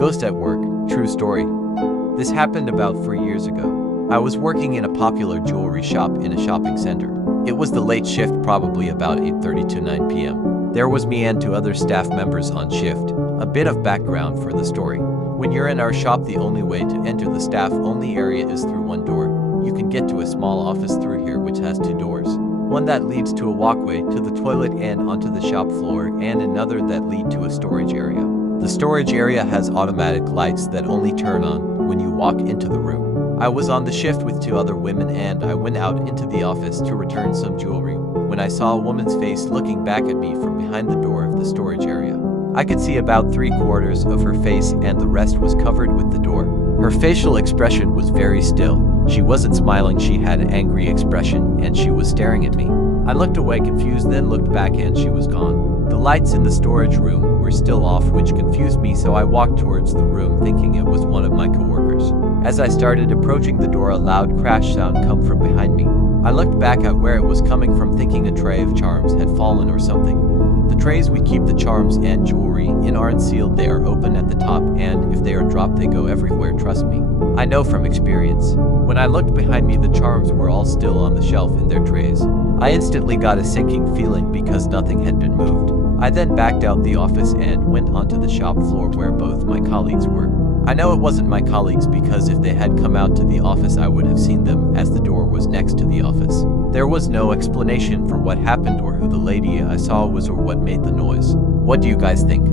Ghost at work, true story. This happened about 4 years ago. I was working in a popular jewelry shop in a shopping center. It was the late shift, probably about 8:30 to 9 p.m. There was me and two other staff members on shift. A bit of background for the story. When you're in our shop, the only way to enter the staff-only area is through one door. You can get to a small office through here which has two doors. One that leads to a walkway to the toilet and onto the shop floor, and another that lead to a storage area. The storage area has automatic lights that only turn on when you walk into the room. I was on the shift with two other women and I went out into the office to return some jewelry when I saw a woman's face looking back at me from behind the door of the storage area. I could see about 3/4 of her face and the rest was covered with the door. Her facial expression was very still. She wasn't smiling, she had an angry expression and she was staring at me. I looked away confused, then looked back and she was gone. The lights in the storage room were still off, which confused me, so I walked towards the room thinking it was one of my coworkers. As I started approaching the door, a loud crash sound come from behind me. I looked back at where it was coming from, thinking a tray of charms had fallen or something. The trays we keep the charms and jewelry in aren't sealed, they are open at the top, and if they are dropped they go everywhere, trust me. I know from experience. When I looked behind me, the charms were all still on the shelf in their trays. I instantly got a sinking feeling because nothing had been moved. I then backed out the office and went onto the shop floor where both my colleagues were. I know it wasn't my colleagues because if they had come out to the office I would have seen them, as the door was next to the office. There was no explanation for what happened or who the lady I saw was or what made the noise. What do you guys think?